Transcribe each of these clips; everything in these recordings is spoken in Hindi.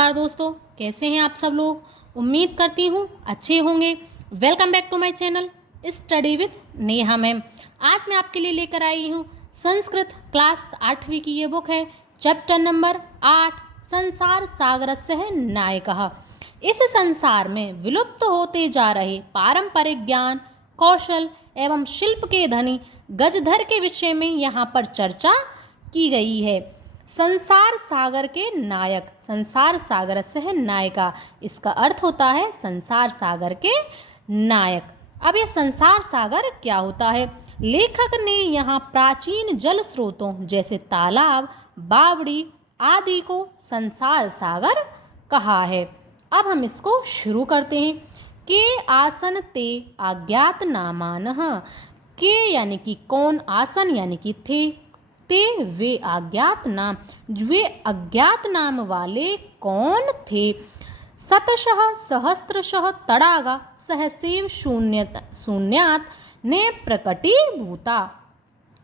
नमस्कार दोस्तों, कैसे हैं आप सब लोग। उम्मीद करती हूँ अच्छे होंगे। Welcome back to my channel study with Neha ma'am. आज मैं आपके लिए लेकर आई हूँ संस्कृत क्लास 8वीं की ये बुक है, चैप्टर नंबर 8, संसार सागरस्य है नायकः। इस संसार में विलुप्त होते जा रहे पारंपरिक ज्ञान, कौशल एवं शिल्प के धनी गजधर के विषय में यहाँ पर चर्चा की गई है। संसार सागर के नायक, संसार सागर से है नायिका, इसका अर्थ होता है संसार सागर के नायक। अब ये संसार सागर क्या होता है? लेखक ने यहाँ प्राचीन जल स्रोतों जैसे तालाब, बावड़ी आदि को संसार सागर कहा है। अब हम इसको शुरू करते हैं। के आसन ते अज्ञात नामानः। के यानी कि कौन, आसन यानी कि थे, ते वे अज्ञात नाम, वे अज्ञात नाम वाले कौन थे। शतशः सहस्त्रशः तड़ागा सहसेव शून्यात ने प्रकटीभूता।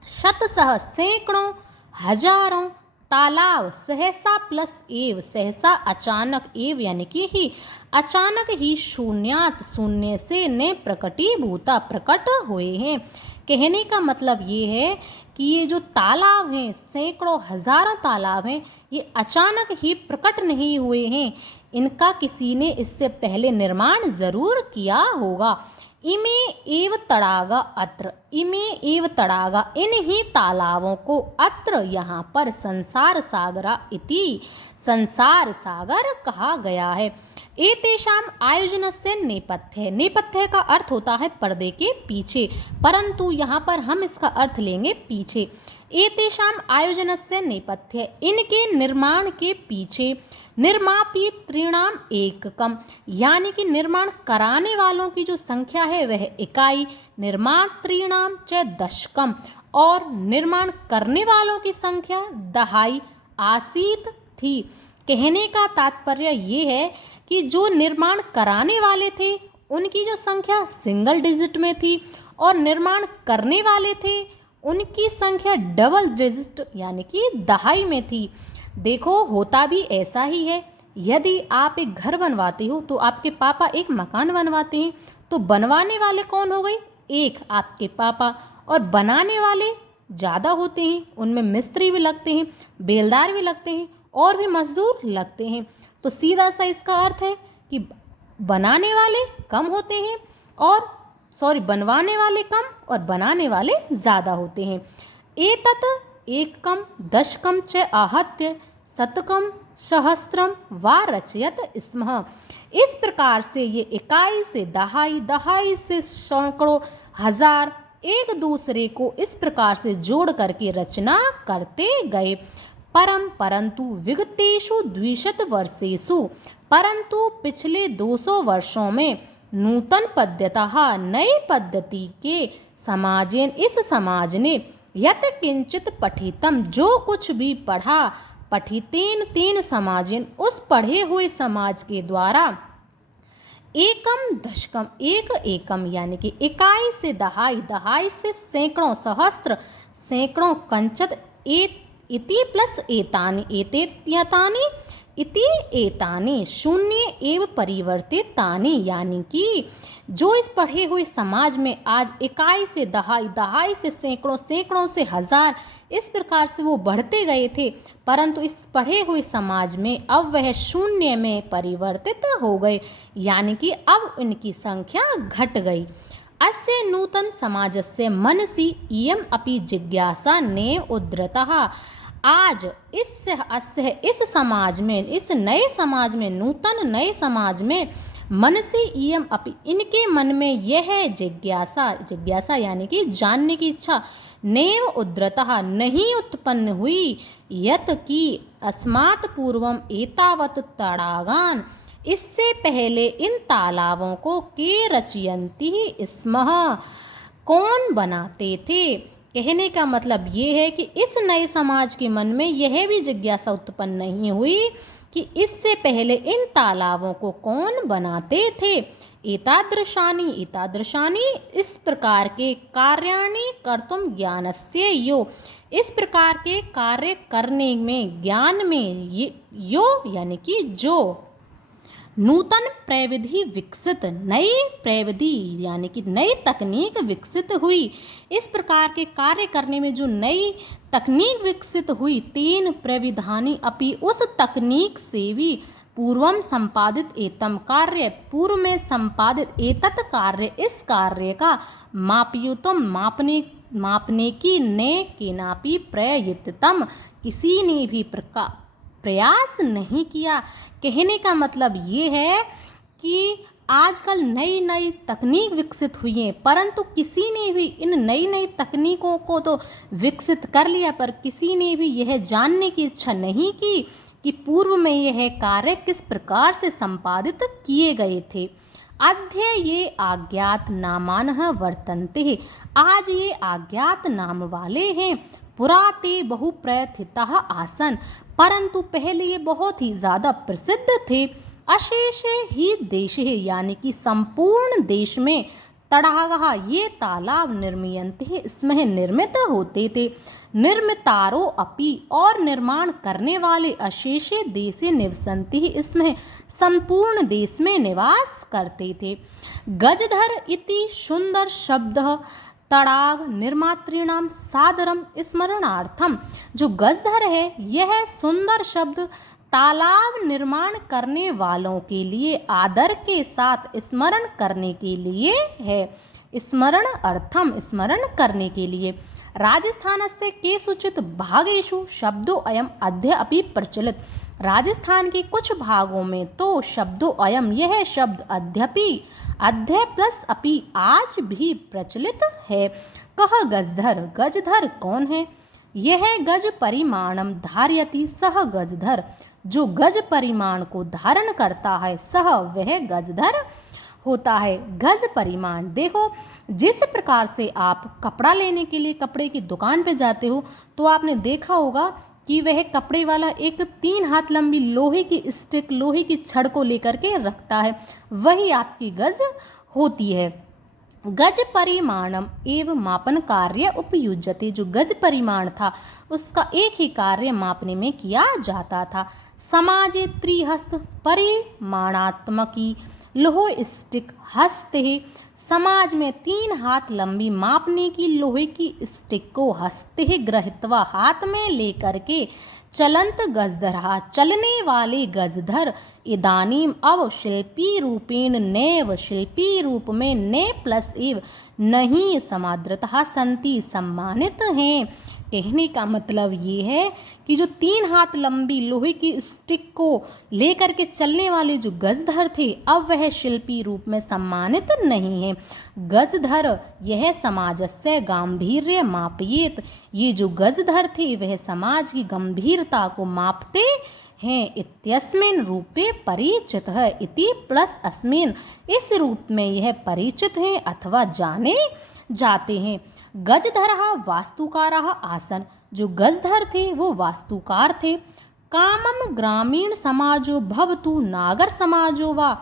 शतशः सैकड़ों, हजारों, तालाब सहसा प्लस एव, सहसा अचानक, एव यानी कि ही, अचानक ही, शून्यात शून्य से, ने प्रकटीभूता प्रकट हुए हैं। कहने का मतलब ये है कि ये जो तालाब हैं, सैकड़ों हजारों तालाब हैं, ये अचानक ही प्रकट नहीं हुए हैं, इनका किसी ने इससे पहले निर्माण जरूर किया होगा। इमे एव तड़ागा अत्र, इमे एव तड़ागा, इन ही तालाबों को, अत्र यहाँ पर, संसार सागरा इति, संसार सागर कहा गया है। एतेषाम आयोजनस्य नेपथ्य, नेपथ्य का अर्थ होता है पर्दे के पीछे, परंतु यहाँ पर हम इसका अर्थ लेंगे पीछे। एतेषाम आयोजनस्य नेपथ्य, इनके निर्माण के पीछे, निर्मापितॄणाम एककम, यानी कि निर्माण कराने वालों की जो संख्या है वह इकाई, निर्मातॄणाम च दशकम, और निर्माण करने वालों की संख्या दहाई आसीत थी। कहने का तात्पर्य ये है कि जो निर्माण कराने वाले थे उनकी जो संख्या सिंगल डिजिट में थी, और निर्माण करने वाले थे उनकी संख्या डबल डिजिट यानी कि दहाई में थी। देखो, होता भी ऐसा ही है। यदि आप एक घर बनवाते हो तो आपके पापा एक मकान बनवाते हैं, तो बनवाने वाले कौन हो गए? एक आपके पापा, और बनाने वाले ज़्यादा होते हैं, उनमें मिस्त्री भी लगते हैं, बेलदार भी लगते हैं, और भी मजदूर लगते हैं। तो सीधा सा इसका अर्थ है कि बनाने वाले कम होते हैं, और बनवाने वाले कम और बनाने वाले ज़्यादा होते हैं। एतत् एकम दशकम च आहत्य शतकम सहस्त्रम वा रचयत स्म। इस प्रकार से ये इकाई से दहाई, दहाई से सैकड़ों, हजार, एक दूसरे को इस प्रकार से जोड़ करके रचना करते गए। परंतु विगतेषु 200 वर्षेषु, परंतु पिछले 200 वर्षों में, नूतन पद्धतः, नई पद्धति के समाजेन, इस समाज ने, यत किंचित पठितम, जो कुछ भी पढ़ा, पठितेन तेन समाजेन, उस पढ़े हुए समाज के द्वारा, एकम दशकम, एक एकम यानी कि इकाई से दहाई, दहाई से सैकड़ों, सहस्त्र सैकड़ों, कंचत इति प्लस एतानि, एतेत्यतानि इति एतानि, शून्य एव परिवर्तितानि, यानी कि जो इस पढ़े हुए समाज में आज इकाई से दहाई, दहाई से सैकड़ों, सैकड़ों से हजार, इस प्रकार से वो बढ़ते गए थे, परंतु इस पढ़े हुए समाज में अब वह शून्य में परिवर्तित हो गए, यानी कि अब उनकी संख्या घट गई। अस्य नूतन समाजस्य मनसि इयम अपि जिज्ञासा ने उद्धृतः। आज इस समाज में, इस नए समाज में, नूतन नए समाज में, मनसि इयम अपि, इनके मन में यह जिज्ञासा, जिज्ञासा यानी कि जानने की इच्छा, नेव उद्धृतः नहीं उत्पन्न हुई, यत कि अस्मात् पूर्वम एतावत् तड़ागान, इससे पहले इन तालाबों को के रचयन्ति स्म, कौन बनाते थे। कहने का मतलब ये है कि इस नए समाज के मन में यह भी जिज्ञासा उत्पन्न नहीं हुई कि इससे पहले इन तालाबों को कौन बनाते थे। एतादृशानि इस प्रकार के कार्याणि कर्तुम ज्ञानस्य यो, इस प्रकार के कार्य करने में, ज्ञान में यो यानी कि जो, नूतन प्रविधि विकसित, नई प्रविधि यानी कि नई तकनीक विकसित हुई, इस प्रकार के कार्य करने में जो नई तकनीक विकसित हुई, तेन प्रविधानि अपि, उस तकनीक से भी पूर्वम संपादित एतम कार्य, पूर्व में संपादित एतत् कार्य, इस कार्य का मापयुतम, मापने की ने केनापि प्रयत्तम, किसी ने भी प्रयास नहीं किया। कहने का मतलब ये है कि आजकल नई नई तकनीक विकसित हुई है, परंतु किसी ने भी इन नई नई तकनीकों को तो विकसित कर लिया, पर किसी ने भी यह जानने की इच्छा नहीं की कि पूर्व में यह कार्य किस प्रकार से संपादित किए गए थे। अद्य ये अज्ञात नामानः वर्तन्ते, आज ये अज्ञात नाम वाले हैं। पुरा ते बहुप्रथिताः आसन, परंतु पहले ये बहुत ही ज़्यादा प्रसिद्ध थे। अशेषे ही देशे, यानी कि संपूर्ण देश में, तडागाः, ये तालाब, निर्मीयन्ते, इसमें निर्मित होते थे। निर्मितारो अपि, और निर्माण करने वाले, अशेषे देशे निवसन्ति, इसमें संपूर्ण देश में निवास करते थे। गजधर इति सुंदर शब्द तड़ाग निर्मातृणाम सादरम स्मरणार्थम, जो गजधर है यह सुंदर शब्द तालाब निर्माण करने वालों के लिए आदर के साथ स्मरण करने के लिए है। स्मरण अर्थम, स्मरण करने के लिए। राजस्थानस्य केषुचित् भागेषु शब्दो अयम अद्य अपि प्रचलित, राजस्थान के कुछ भागों में तो शब्दो अयम, यह शब्द अद्यपि, अद्य प्लस अपि, आज भी प्रचलित है। कह गजधर, गजधर कौन है? यह गज परिमाणम धारयति सह गजधर, जो गज परिमाण को धारण करता है, सह वह गजधर होता है। गज परिमाण, देखो जिस प्रकार से आप कपड़ा लेने के लिए कपड़े की दुकान पे जाते हो तो आपने देखा होगा कि वह कपड़े वाला एक 3 हाथ लंबी लोहे की स्टिक, लोहे की छड़ को लेकर के रखता है, वही आपकी गज होती है। गज परिमाणम एवं मापन कार्य उपयुज्यते, जो गज परिमाण था उसका एक ही कार्य मापने में किया जाता था। समाजे त्रिहस्त परिमाणात्मकी लोह स्टिक हस्ते, समाज में 3 हाथ लंबी मापने की लोहे की स्टिक को हस्ते गृहीत्वा, हाथ में लेकर के, चलंत गजधर, चलने वाले गजधर, इदानीम अब शिल्पी रूपेण नैव, शिल्पी रूप में ने प्लस एव नहीं, समादृतः संति, सम्मानित हैं। कहने का मतलब ये है कि जो 3 हाथ लंबी लोहे की स्टिक को लेकर के चलने वाले जो गजधर थे, अब वह शिल्पी रूप में सम्मानित नहीं है। गजधर यह समाजस्य गांभीर्य मापयेत, ये जो गजधर थे वह समाज की गंभीरता को मापते हैं। इत्यस्मिन् रूपे परिचित है, इति प्लस अस्मिन्, इस रूप में यह परिचित हैं अथवा जाने जाते हैं। गजधरः वास्तुकारः आसन, जो गजधर थे वो वास्तुकार थे। कामम ग्रामीण समाजो भवतु नागर समाजो वा,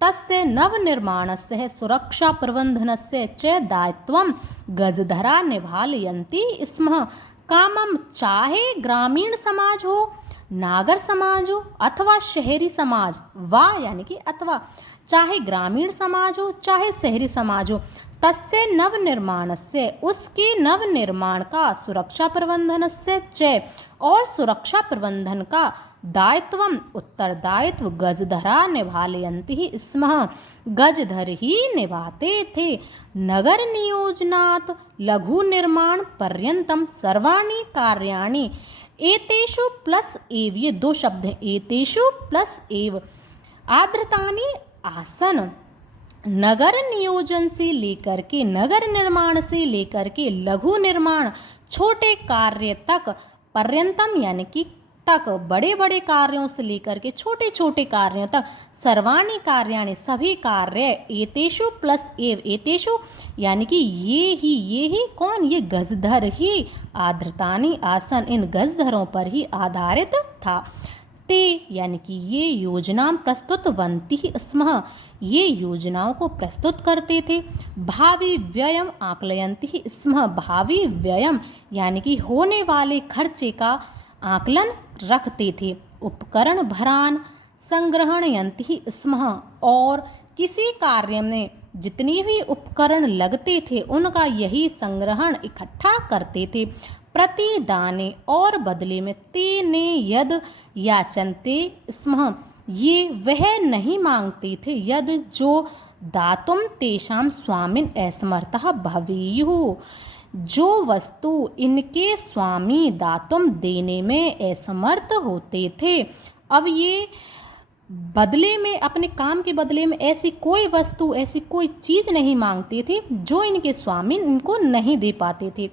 तस्य नवनिर्माणस्य सुरक्षा प्रबंधनस्य च दायित्वं गजधरा निभालयन्ति स्म। कामम, चाहे ग्रामीण समाज हो, नागर समाज हो अथवा शहरी समाज, वा यानी कि अथवा, चाहे ग्रामीण समाज हो चाहे शहरी समाज हो, तस्य नवनिर्माणस्य, उसके नवनिर्माण का, सुरक्षा प्रबंधनस्य च, और सुरक्षा प्रबंधन का दायित्वम, उत्तरदायित्व गजधरा निभालयन्ति स्म, गजधर ही निभाते थे। नगर नियोजनात् लघु निर्माण पर्यंतम सर्वाणि कार्याणि, एतेषु प्लस एव, ये 2 शब्द हैं, एतेषु प्लस एव, आद्रतानि आसन। नगर नियोजन से लेकर के, नगर निर्माण से लेकर के, लघु निर्माण छोटे कार्य तक, पर्यंतम यानी कि तक, बड़े बड़े कार्यों से लेकर के छोटे छोटे कार्यों तक, सर्वाणि कार्याणि, सभी कार्य, एतेषु प्लस एव, एतेषु यानी कि ये ही कौन, ये गजधर ही, आद्रतानि आसन, इन गजधरों पर ही आधारित था। ते यानी कि ये योजना प्रस्तुतवन्ति स्म, ये योजनाओं को प्रस्तुत करते थे। भावी व्ययम आकलयन्ति स्म, भावी व्ययम यानी कि होने वाले खर्चे का आकलन रखते थे। उपकरण भरान संग्रहणयन्ति स्म, और किसी कार्य में जितनी भी उपकरण लगते थे उनका यही संग्रहण इकट्ठा करते थे। प्रतिदाने और बदले में तेने यद याचन्ते स्म, ये वह नहीं मांगते थे यद जो दातुम तेषां स्वामिन असमर्थः भवेयुः, जो वस्तु इनके स्वामी दातुम देने में असमर्थ होते थे। अब ये बदले में, अपने काम के बदले में ऐसी कोई वस्तु, ऐसी कोई चीज़ नहीं मांगते थे जो इनके स्वामी इनको नहीं दे पाते थे।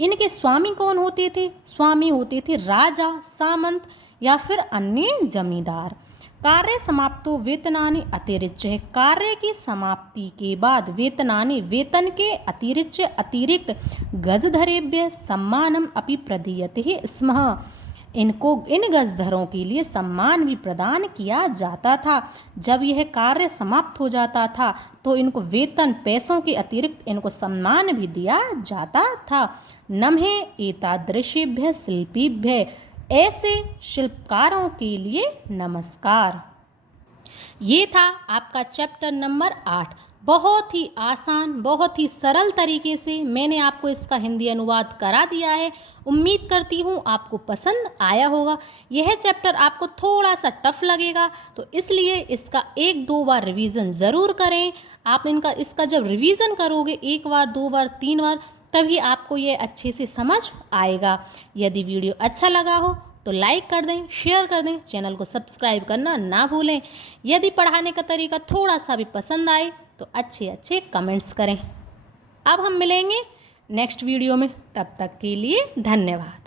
इनके स्वामी कौन होते थे? स्वामी होते थे राजा, सामंत या फिर अन्य जमींदार। कार्य समाप्तो वेतनानि अतिरिच्य, कार्य की समाप्ति के बाद वेतनानि, वेतन के अतिरिक्त गजधरेभ्य सम्मानम अपि प्रदीयते स्म, इनको, इन गजधरों के लिए सम्मान भी प्रदान किया जाता था। जब यह कार्य समाप्त हो जाता था तो इनको वेतन, पैसों के अतिरिक्त इनको सम्मान भी दिया जाता था। नम्हे एतादृशेभ्य शिल्पीभ्य, ऐसे शिल्पकारों के लिए नमस्कार। ये था आपका चैप्टर नंबर 8। बहुत ही आसान, बहुत ही सरल तरीके से मैंने आपको इसका हिंदी अनुवाद करा दिया है। उम्मीद करती हूँ आपको पसंद आया होगा। यह चैप्टर आपको थोड़ा सा टफ लगेगा तो इसलिए इसका 1-2 बार रिवीजन ज़रूर करें। आप इसका जब रिवीजन करोगे 1 बार, 2 बार, 3 बार, तभी आपको ये अच्छे से समझ आएगा। यदि वीडियो अच्छा लगा हो तो लाइक कर दें, शेयर कर दें, चैनल को सब्सक्राइब करना ना भूलें। यदि पढ़ाने का तरीका थोड़ा सा भी पसंद आए तो अच्छे कमेंट्स करें। अब हम मिलेंगे नेक्स्ट वीडियो में, तब तक के लिए धन्यवाद।